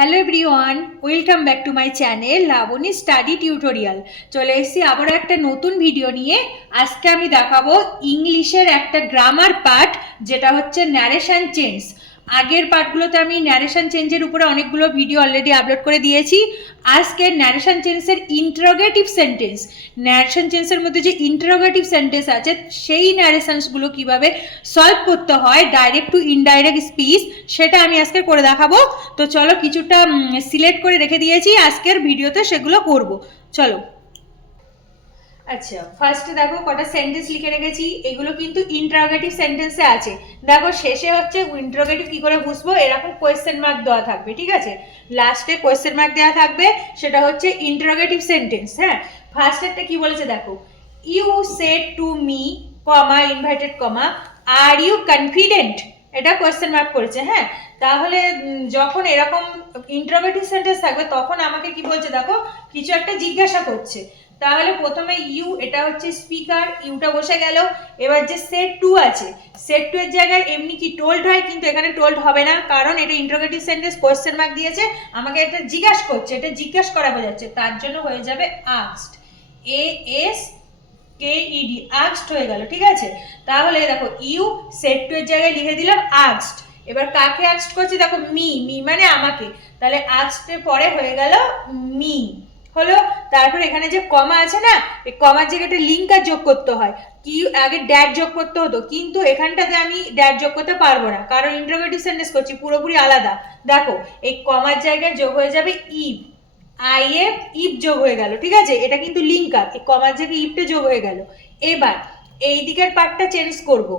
Hello everyone, welcome back to my channel Laboni study tutorial. চলে এসেছি আবারও একটা নতুন ভিডিও নিয়ে। আজকে আমি দেখাবো ইংলিশের একটা গ্রামার পার্ট, যেটা হচ্ছে ন্যারেশন চেঞ্জ। আগের পার্টগুলোতে আমি ন্যারেশন চেঞ্জের উপরে অনেকগুলো ভিডিও অলরেডি আপলোড করে দিয়েছি। আজকে ন্যারেশন চেঞ্জের ইন্টারোগেটিভ সেন্টেন্স, ন্যারেশন চেঞ্জের মধ্যে যে ইন্টারোগেটিভ সেন্টেন্স আছে সেই ন্যারেশনসগুলো কিভাবে সলভ করতে হয় ডাইরেক্ট টু ইনডাইরেক্ট স্পিচ, সেটা আমি আজকে করে দেখাবো। তো চলো, কিছুটা সিলেক্ট করে রেখে দিয়েছি, আজকের ভিডিওতে সেগুলো করব। চলো। আচ্ছা, ফার্স্টে দেখো কটা সেন্টেন্স লিখে রেখেছি, এগুলো কিন্তু ইন্টারোগেটিভ সেন্টেন্সে আছে। দেখো শেষে হচ্ছে ইন্টারোগেটিভ কি করে বুঝবো, এরকম কোয়েশ্চেন মার্ক দেওয়া থাকবে, ঠিক আছে? লাস্টে কোয়েশ্চেন মার্ক দেওয়া থাকবে, সেটা হচ্ছে ইন্টারোগেটিভ সেন্টেন্স। হ্যাঁ, ফার্স্টেরটা কি বলেছে দেখো, you said to me comma invited comma are you confident, এটা কোয়েশ্চেন মার্ক করেছে। হ্যাঁ, তাহলে যখন এরকম ইন্টারোগেটিভ সেন্টেন্স থাকবে তখন আমাকে কি বলছে দেখো, কিছু একটা জিজ্ঞাসা করছে। তাহলে প্রথমে ইউ, এটা হচ্ছে স্পিকার, ইউটা বসে গেল। এবার যে সেট টু আছে, সেট টু এর জায়গায় এমনি কি টোল্ড হয়, কিন্তু এখানে টোল্ড হবে না, কারণ এটা ইন্টারোগেটিভ সেন্টেন্স, কোয়েশ্চেন মার্ক দিয়েছে, আমাকে এটা জিজ্ঞাসা করছে, এটা জিজ্ঞাসা করা বোঝাচ্ছে, তার জন্য হয়ে যাবে asked, A S K ED, asked হয়ে গেল, ঠিক আছে? তাহলে দেখো ইউ সেট টু এর জায়গায় লিখে দিলাম আস্কড। এবার কাকে আস্কড করছে দেখো, মি, মি মানে আমাকে, তাহলে আস্কডের পরে হয়ে গেল মি হলো। তারপর এখানে যে কমা আছে না, এই কমার জায়গায় একটা লিঙ্কার যোগ করতে হয়, কি আগে ড্যাট যোগ করতে হতো, কিন্তু এখানটাতে আমি ড্যাট যোগ করতে পারবো না, কারণ ইন্টারোগেটিভ সেন্টেন্স করছি, পুরোপুরি আলাদা। দেখো এই কমার জায়গায় যোগ হয়ে যাবে ইভ, আই এফ, ইভ যোগ হয়ে গেল, ঠিক আছে? এটা কিন্তু লিঙ্কার, এই কমার জায়গায় ইভটা যোগ হয়ে গেল। এবার এই দিকের পার্টটা চেঞ্জ করব,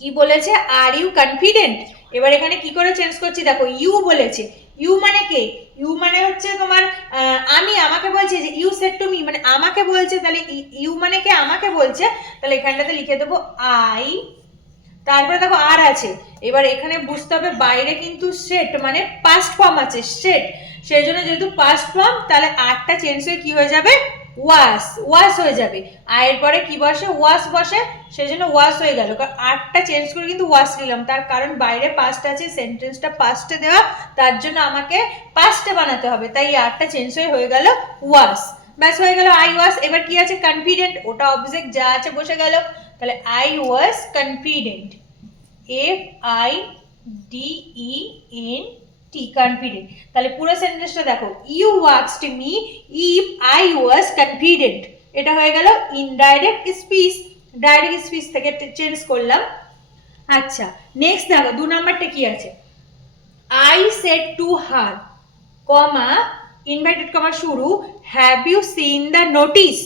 কি বলেছে, আর ইউ কনফিডেন্ট। এবার এখানে কি করে চেঞ্জ করছি দেখো, ইউ বলেছে, ইউ মানে কে, ইউ মানে হচ্ছে তোমার আমি, আমাকে বলছে যে ইউ সেড টু মি, মানে আমাকে বলছে, তাহলে ইউ মানে কে, আমাকে বলছে, তাহলে এখানটাতে লিখে দেবো আই, তারপরে দেখো আর আছে। এবার এখানে বুঝতে হবে বাইরে কিন্তু সেট মানে পাস্ট ফর্ম আছে, সেট, সেই জন্য যেহেতু পাস্ট ফর্ম, তাহলে আরটা চেঞ্জ হয়ে কি হয়ে যাবে, ওয়াস, ওয়াস হয়ে যাবে। আর এরপরে কি বসে, ওয়াস বসে, সেই জন্য ওয়াস হয়ে গেল, কারণ আরটা চেঞ্জ করে কিন্তু ওয়াস নিলাম, তার কারণ বাইরে পাস্ট আছে, সেন্টেন্সটা পাস্টে দেওয়া, তার জন্য আমাকে পাস্টে বানাতে হবে, তাই আরটা চেঞ্জ হয়ে গেল ওয়াস। ব্যাস হয়ে গেল আই ওয়াস। এবার কি আছে, কনফিডেন্ট, ওটা অবজেক্ট যা আছে বসে গেল, তাহলে I was confident, F I D E N T, confident. তাহলে পুরো সেন্টেন্সটা দেখো, you asked me if I was confident, এটা হয়ে গেল ইনডাইরেক্ট স্পিচ, ডাইরেক্ট স্পিচ থেকে চেঞ্জ করলাম। আচ্ছা, নেক্সট দেখো 2 নাম্বারটা কি আছে, I said to her comma invited comma শুরু, have you seen the notice,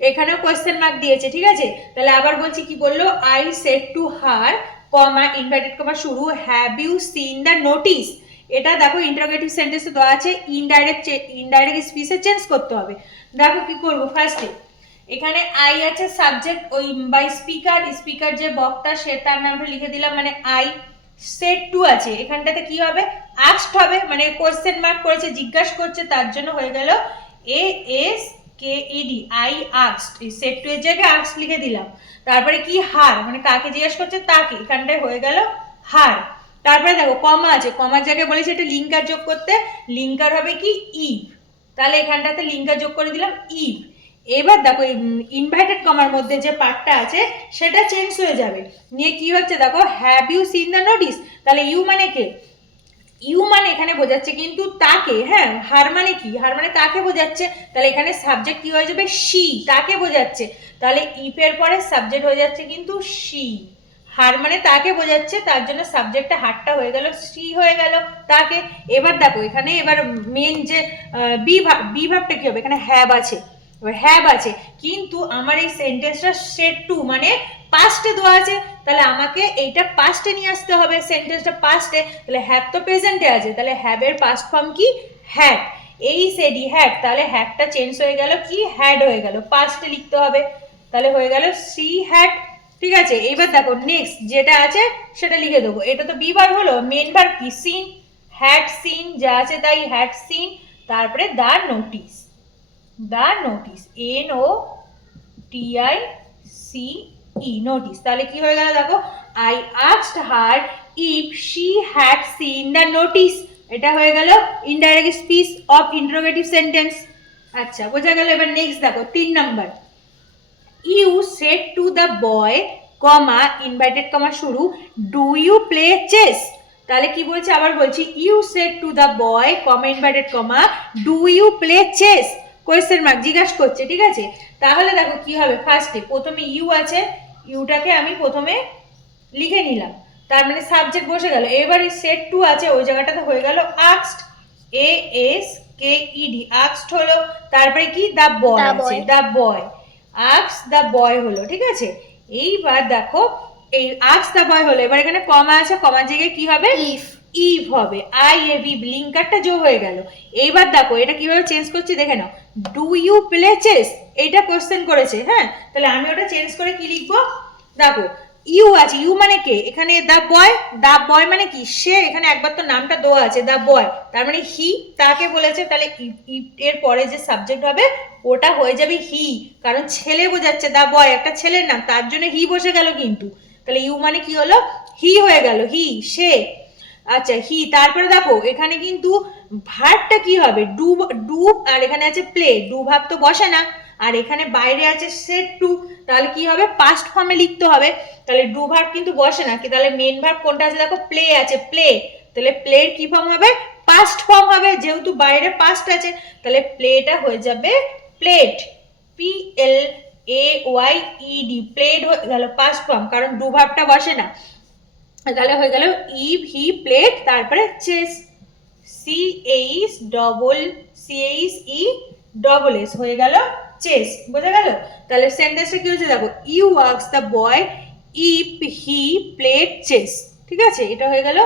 এখানেও কোয়েশ্চেন মার্ক দিয়েছে, ঠিক আছে? তাহলে আবার বলছি, কি বললো, I said to her comma invited comma শুরু, have you seen the notice. এটা দেখো ইন্টারোগেটিভ সেন্টেন্সে দেওয়া আছে, ইনডাইরেক্ট স্পিচে চেঞ্জ করতে হবে। দেখো কি করবো, ফার্স্টে এখানে আই আছে সাবজেক্ট, ওই বাই স্পিকার, স্পিকার যে বক্তা সে তার নামটা লিখে দিলাম, মানে আই। সেট টু আছে, এখানটাতে কি হবে, আস্কড হবে, মানে কোশ্চেন মার্ক করেছে, জিজ্ঞাসা করছে, তার জন্য হয়ে গেল A S K ED, I asked, এই সেট টু এর জায়গায় আস্কড লিখে দিলাম। তারপরে কি, হার, মানে কাকে জিজ্ঞাসা করছে তাকে, এখানটায় হয়ে গেল হার। তারপরে দেখো কমা আছে, কমার জায়গায় বলেছে এটা লিঙ্কার যোগ করতে, লিঙ্কার হবে কি ইভ, তাহলে এখানটাতে লিঙ্কার যোগ করে দিলাম ইভ। এবার দেখো ইনভাইটেড কমার মধ্যে যে পার্টটা আছে সেটা চেঞ্জ হয়ে যাবে, নিয়ে কি হচ্ছে দেখো, have you seen the notice, তাহলে ইউ মানে কে, ইউ মানে এখানে বোঝাচ্ছে কিন্তু তাকে। হ্যাঁ, হার মানে কি, হার মানে তাকে বোঝাচ্ছে, তাহলে এখানে সাবজেক্ট কি হয়ে যাবে, শি, তাকে বোঝাচ্ছে, তাহলে ইফের পরে সাবজেক্ট হয়ে যাচ্ছে কিন্তু শি, হার মানে তাকে বোঝাচ্ছে, তার জন্য সাবজেক্টটা হারটা হয়ে গেল শি হয়ে গেল তাকে। এবার দেখো এখানে এবার মেন যে বি ভাবটা কি হবে, এখানে হ্যাভ আছে, হ্যাভ আছে, কিন্তু আমার এই সেন্টেন্সটা সেট টু মানে পাস্টে দেওয়া আছে, তাহলে আমাকে এইটা পাস্টে নিয়ে আসতে হবে, সেন্টেন্সটা পাস্টে, তাহলে হ্যাভ তো প্রেজেন্টে আছে, তাহলে হ্যাভের পাস্ট ফর্ম কি, হ্যাড, এই সেডি হ্যাড, তাহলে হ্যাডটা চেঞ্জ হয়ে গেল কি, হ্যাড হয়ে গেল, পাস্টে লিখতে হবে, তাহলে হয়ে গেল সি হ্যাড, ঠিক আছে? এইবার দেখো নেক্সট যেটা আছে সেটা লিখে দেবো, এটা তো বি বার হলো, মেন বার কি, সিন, হ্যাড সিন, যা আছে তাই, হ্যাড সিন, তারপরে the notice, the notice, N O T I C E, notice, তাহলে কি হয়ে গেল দেখো, I asked her if she had seen the notice, এটা হয়ে গেল indirect speech of interrogative sentence. আচ্ছা বোঝা গেল। এবার নেক্সট দেখো 3 number, you said to the boy comma invited comma শুরু ডু ইউ প্লে চেস। তাহলে কি বলছে, আবার বলছি, you said to the boy comma invited comma do you play chess, question mark জিজ্ঞাসা করছে, ঠিক আছে। তাহলে দেখো কি হবে, ফার্স্টে প্রথমে ইউ আছে, ইউটাকে আমি প্রথমে লিখে নিলাম, তার মানে সাবজেক্ট বসে গেল। এবার এই সেট টু আছে ওই জায়গাটাতে হয়ে গেল asked, A S K ED, asked হলো, তারপরে কি দ্য বয় আছে, the boy, ask the boy হলো, ঠিক আছে। এইবার দেখো এই আস্ক দ্য বয় হলো, এবার এখানে কমা আছে, কমার জায়গায় কি হবে, ইভ হবে, আই এ ভি, লিঙ্কারটা যোগ হয়ে গেল। এইবার দেখো এটা কিভাবে চেঞ্জ করছি দেখে নাও, ডু ইউ প্লে চেস, এইটা কোশ্চেন করেছে, হ্যাঁ, তাহলে আমি ওটা চেঞ্জ করে কি লিখবো, দেখো ইউ আছে, ইউ মানে কে, এখানে দ্য বয়, দ্য বয় মানে কি সে, এখানে একবার তো নামটা দেওয়া আছে দ্য বয়, তার মানে হি, তাকে বলেছে, তাহলে এর পরে যে সাবজেক্ট হবে ওটা হয়ে যাবে হি, কারণ ছেলে বোঝাচ্ছে, দ্য বয় একটা ছেলের নাম, তার জন্য হি বসে গেল, কিন্তু তাহলে ইউ মানে কি হলো, হি হয়ে গেল, হি সে। আচ্ছা হি, তারপরে দেখো এখানে কিন্তু ভার্বটা কি হবে, ডু, ডু, আর এখানে আছে প্লে, ডু ভাব তো বসে না, আর এখানে বাইরে আছে সেট টু, তাহলে কি হবে পাস্ট ফর্মে লিখতে হবে, তাহলে ডু ভার্ব কিন্তু বসে না, কি তাহলে মেন ভার্ব কোনটা আছে দেখো, প্লে আছে, প্লে, তাহলে প্লের কি ফর্ম হবে, পাস্ট ফর্ম হবে, যেহেতু বাইরে পাস্ট আছে, তাহলে প্লেটা হয়ে যাবে played, P L A Y E D, played হয়ে গেল পাস্ট ফর্ম, কারণ ডু ভার্বটা বসে না, তাহলে হয়ে গেল ইভ হি প্লেড, তারপরে chess, C H double C H E double S হয়ে গেল চেস, বোঝা গেল। তাহলে সেন্টেন্সটা কি হচ্ছে দেখো, you ask the boy if he played chess, ঠিক আছে, এটা হয়ে গেল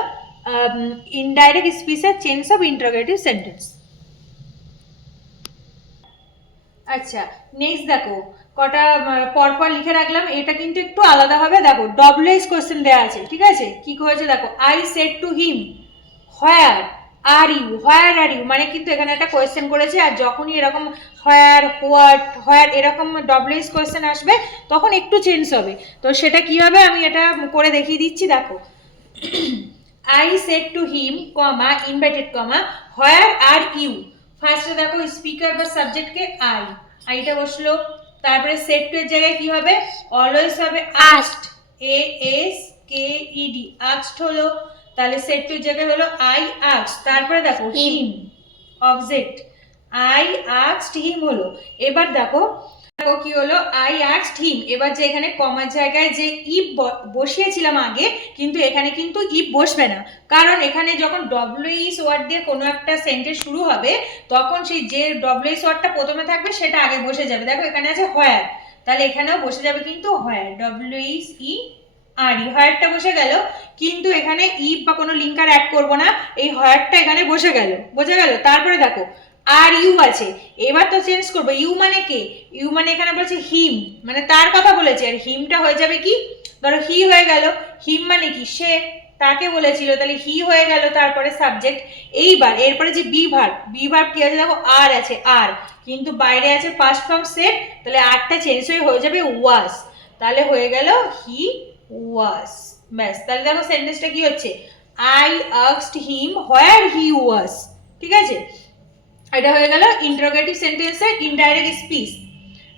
ইনডাইরেক্ট স্পিচের চেঞ্জ অফ ইন্টারোগেটিভ সেন্টেন্স। আচ্ছা নেক্সট দেখো কটা পরপর লিখে রাখলাম, এটা কিন্তু একটু আলাদা হবে, দেখো ডব্লিউএস কোশ্চেন দেওয়া আছে, ঠিক আছে, কি হয়েছে দেখো, I said to him where are you, where are you মানে কিন্তু এখানে একটা কোয়েশ্চেন করেছে, আর যখনই এরকম হোয়ার হোয়াট হোয়ার এরকম ডব্লিউএস কোয়েশ্চেন আসবে তখন একটু চেঞ্জ হবে, তো সেটা কি হবে আমি এটা করে দেখিয়ে দিচ্ছি, দেখো I said to him comma invited comma where are you, ফার্স্টে দেখো স্পিকার বা সাবজেক্টকে আই, আইটা বসলো, তারপরে সেড টু এর জায়গায় কি হবে, অলওয়েজ হবে asked, A S K E D, asked হলো, তাহলে সেড টু এর জায়গায় হলো আই আস্কড, তারপরে দেখো হিম অবজেক্ট, আই আস্কড হিম হলো। এবার দেখো কি হলো, আই আস্কড হিম, এবার যে এখানে কমার জায়গায় যে ইফ বসিয়েছিলাম আগে, কিন্তু এখানে কিন্তু ইফ বসবে না, কারণ এখানে যখন ডব্লিউএস ওয়ার্ড দিয়ে কোনো একটা সেন্টেন্স শুরু হবে তখন সেই যে ডব্লিউএস ওয়ার্ডটা প্রথমে থাকবে সেটা আগে বসে যাবে, দেখো এখানে আছে হোয়ার, তাহলে এখানেও বসে যাবে কিন্তু হোয়ার, ডব্লিউএস ই আর ই, হোয়ারটা বসে গেল, কিন্তু এখানে ইফ বা কোনো লিঙ্কার অ্যাড করবো না, এই হোয়ারটা এখানে বসে গেল, বোঝা গেল। তারপরে দেখো আর ইউ আছে, এবার তো চেঞ্জ করবো, ইউ মানে কে, ইউ মানে এখানে বলছে হিম, মানে তার কথা বলেছে, আর হিমটা হয়ে যাবে কি, ধরো হি হয়ে গেল, হিম মানে কি সে, তাকে বলেছিল, তাহলে হি হয়ে গেল, তারপরে সাবজেক্ট। এইবার এরপরে যে বি ভার্ব কি আছে দেখো, আর আছে, আর কিন্তু বাইরে আছে পাস্ট ফর্ম সেট, তাহলে আরটা চেঞ্জ হয়ে যাবে ওয়াজ, তাহলে হয়ে গেল হি ওয়াজ, ব্যাস, তাহলে দেখো সেন্টেন্সটা কি হচ্ছে, আই আস্কড হিম হোয়ার হি ওয়াজ, ঠিক আছে, এটা হয়ে গেল ইন্টারোগেটিভ সেন্টেন্সের ইনডাইরেক্ট স্পিচ।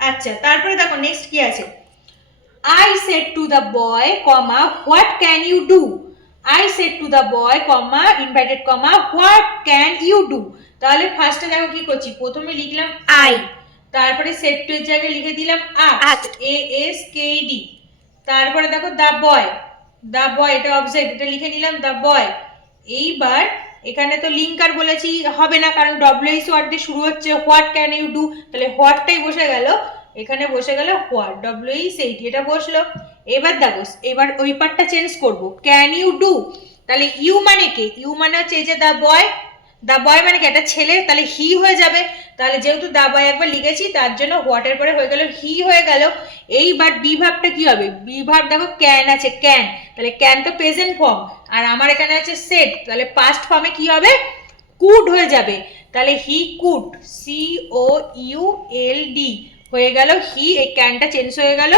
আচ্ছা তারপরে দেখো নেক্সট কি আছে, I said to the boy, comma, what can you do? I said to the boy, comma, invited, comma, what can you do? তাহলে ফার্স্টে দেখো কি করছি, প্রথমে লিখলাম আই, তারপরে সেড টু এর জায়গায় লিখে দিলাম asked, A S K D, তারপরে দেখো দ্য বয় এটা অবজেক্ট, এটা লিখে নিলাম দ্য বয়। এইবার এখানে তো লিঙ্কার বলেছি হবে না, কারণ ডব্লিউএস ওয়ার্ড দিয়ে শুরু হচ্ছে, হোয়াট ক্যান ইউ ডু, তাহলে হোয়াটটাই বসে গেল, এখানে বসে গেল হোয়াট, ডব্লিউএস এইটি, এটা বসলো। এবার দেখো এবার ওই পার্টটা চেঞ্জ করব, ক্যান ইউ ডু, তাহলে ইউ মানে কে, ইউ মানে হচ্ছে এই যে দ্য বয় মানে কি একটা ছেলে, তাহলে হি হয়ে যাবে, তাহলে যেহেতু দ্য বয় একবার লিখেছি তার জন্য হোয়াটের পরে হয়ে গেল হি হয়ে গেল। এইবার বি ভার্বটা কি হবে, বি ভার্ব দেখো ক্যান আছে, ক্যান, তাহলে ক্যান তো প্রেজেন্ট ফর্ম, আর আমার এখানে আছে সেড, তাহলে পাস্ট ফর্মে কি হবে, কুড হয়ে যাবে, তাহলে he could, C O U L D হয়ে গেল হি, এই ক্যানটা চেঞ্জ হয়ে গেল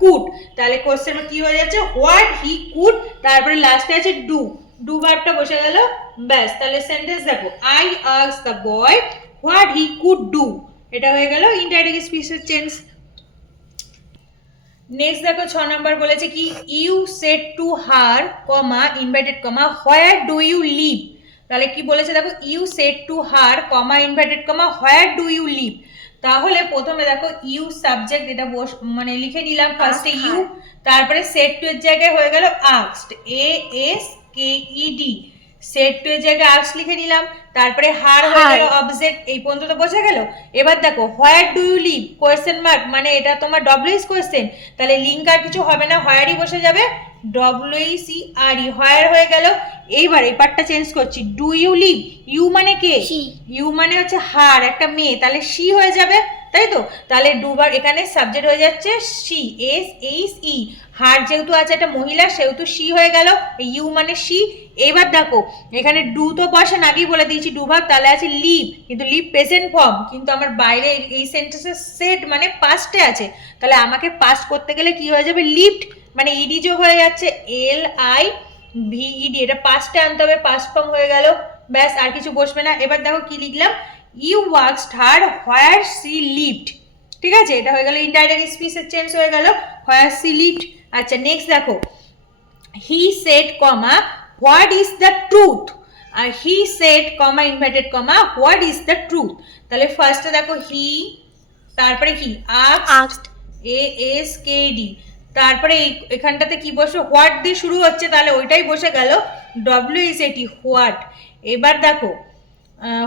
কুড, তাহলে কোশ্চেন কি হয়ে যাচ্ছে, হোয়াট হি কুড, তারপরে লাস্টে আছে ডু, ডু ভার্বটা বসে গেল, ব্যাস। তাহলে সেন্টেন্স দেখো, I ask the boy what he could do, এটা হয়ে গেল ইনডাইরেক্ট স্পিচের চেঞ্জ। নেক্সট দেখো 6 নাম্বার বলেছে কি, you said to her comma inverted comma where do you live. তাহলে কি বলেছে দেখো, you said to her comma inverted comma where do you live. তাহলে প্রথমে দেখো ইউ সাবজেক্ট, এটা মানে লিখে নিলাম ফার্স্টে ইউ, তারপরে সেড টু এর জায়গায় হয়ে গেল asked, A S K E D, said to এর জায়গায় আস্ক লিখে নিলাম, তারপরে হার হয়ে গেল অবজেক্ট। এই পর্যন্ত তো বোঝা গেল। এবার দেখো where do you live question mark, মানে এটা তোমার ডব্লিউএস কোয়েশ্চেন, তাহলে লিঙ্ক আর কিছু হবে না, হোয়ারই বসে যাবে, ডব্লিউসিআরই, হোয়ার হয়ে গেল। এইবার এই পার্টটা চেঞ্জ করছি, ডু ইউ লিভ, ইউ মানে কে, ইউ মানে হচ্ছে হার, একটা মেয়ে, তাহলে শি হয়ে যাবে, তাই তো। তাহলে ডুবার এখানে সাবজেক্ট হয়ে যাচ্ছে শি, এস এইচ ই, হার যেহেতু আছে একটা মহিলা সেহেতু শি হয়ে গেল, ইউ মানে শি। এবার দেখো এখানে ডু তো বসে না, আগেই বলে দিয়েছি ডু ভার্ব, তাহলে আছে লিভ, কিন্তু লিভ প্রেজেন্ট ফর্ম, কিন্তু আমার বাইরে এই সেন্টেন্সে সেড মানে পাস্টে আছে, তাহলে আমাকে পাস্ট করতে গেলে কি হয়ে যাবে, লিভড, মানে ইডি যোগ হয়ে যাচ্ছে, এল আই ভিইডি, এটা পাস্টে আনতে হবে, পাস্ট ফর্ম হয়ে গেল, ব্যাস আর কিছু বসবে না। এবার দেখো কি লিখলাম, ইউ ওয়াক্সড হার হোয়ার সি লিভড, ঠিক আছে, এটা হয়ে গেল ইনডাইরেক্ট স্পিচের চেঞ্জ হয়ে গেল, হোয়ার সি লিভড। আচ্ছা নেক্সট দেখো, he said comma what is the truth, আর he said comma inverted comma what is the truth. তাহলে ফার্স্টে দেখো হি, তারপরে কি asked, A S K D, তারপরে এখানটাতে কি বসে, হোয়াট দিয়ে শুরু হচ্ছে, তাহলে ওইটাই বসে গেল, ডব্লিউএসএটি হোয়াট। এবার দেখো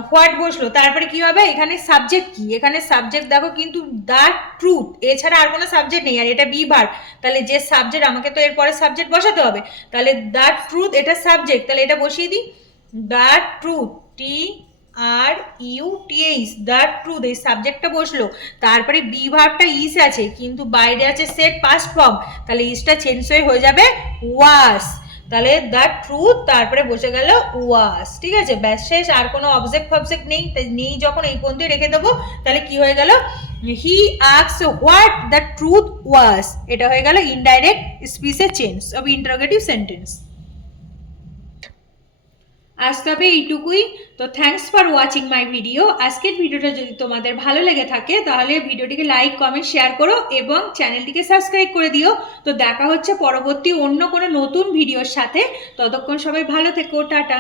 হোয়াট বসলো, তারপরে কি হবে, এখানে সাবজেক্ট কি, এখানে সাবজেক্ট দেখো কিন্তু দ্য ট্রুথ, এছাড়া আর কোনো সাবজেক্ট নেই, আর এটা বি ভার্ব, তাহলে যে সাবজেক্ট আমাকে তো এরপরে সাবজেক্ট বসাতে হবে, তাহলে দ্য ট্রুথ এটা সাবজেক্ট, তাহলে এটা বসিয়ে দিই, the truth, T are U T H, the truth, এই সাবজেক্টটা বসলো, তারপরে বি ভার্বটা ইস আছে কিন্তু বাইরে আছে সেড পাস্ট ফর্ম, তাহলে ইসটা চেঞ্জ হয়ে যাবে ওয়াস, তাহলে দ্য ট্রুথ, তারপরে বসে গেল ওয়াস, ঠিক আছে, ব্যাস শেষ, আর কোনো অবজেক্ট ফবজেক্ট নেই, যখন এই পর্যন্ত রেখে দেবো, তাহলে কি হয়ে গেল, he asked what the truth was, এটা হয়ে গেল ইনডাইরেক্ট স্পিচের চেঞ্জ অফ ইন্টারোগেটিভ সেন্টেন্স। আজ তবে এইটুকুই। তো thanks for watching my video. আজকের ভিডিওটা যদি তোমাদের ভালো লেগে থাকে তাহলে ভিডিওটিকে লাইক কমেন্ট শেয়ার করো এবং চ্যানেলটিকে সাবস্ক্রাইব করে দিও। তো দেখা হচ্ছে পরবর্তী অন্য কোনো নতুন ভিডিওর সাথে, ততক্ষণ সবাই ভালো থেকো, টাটা।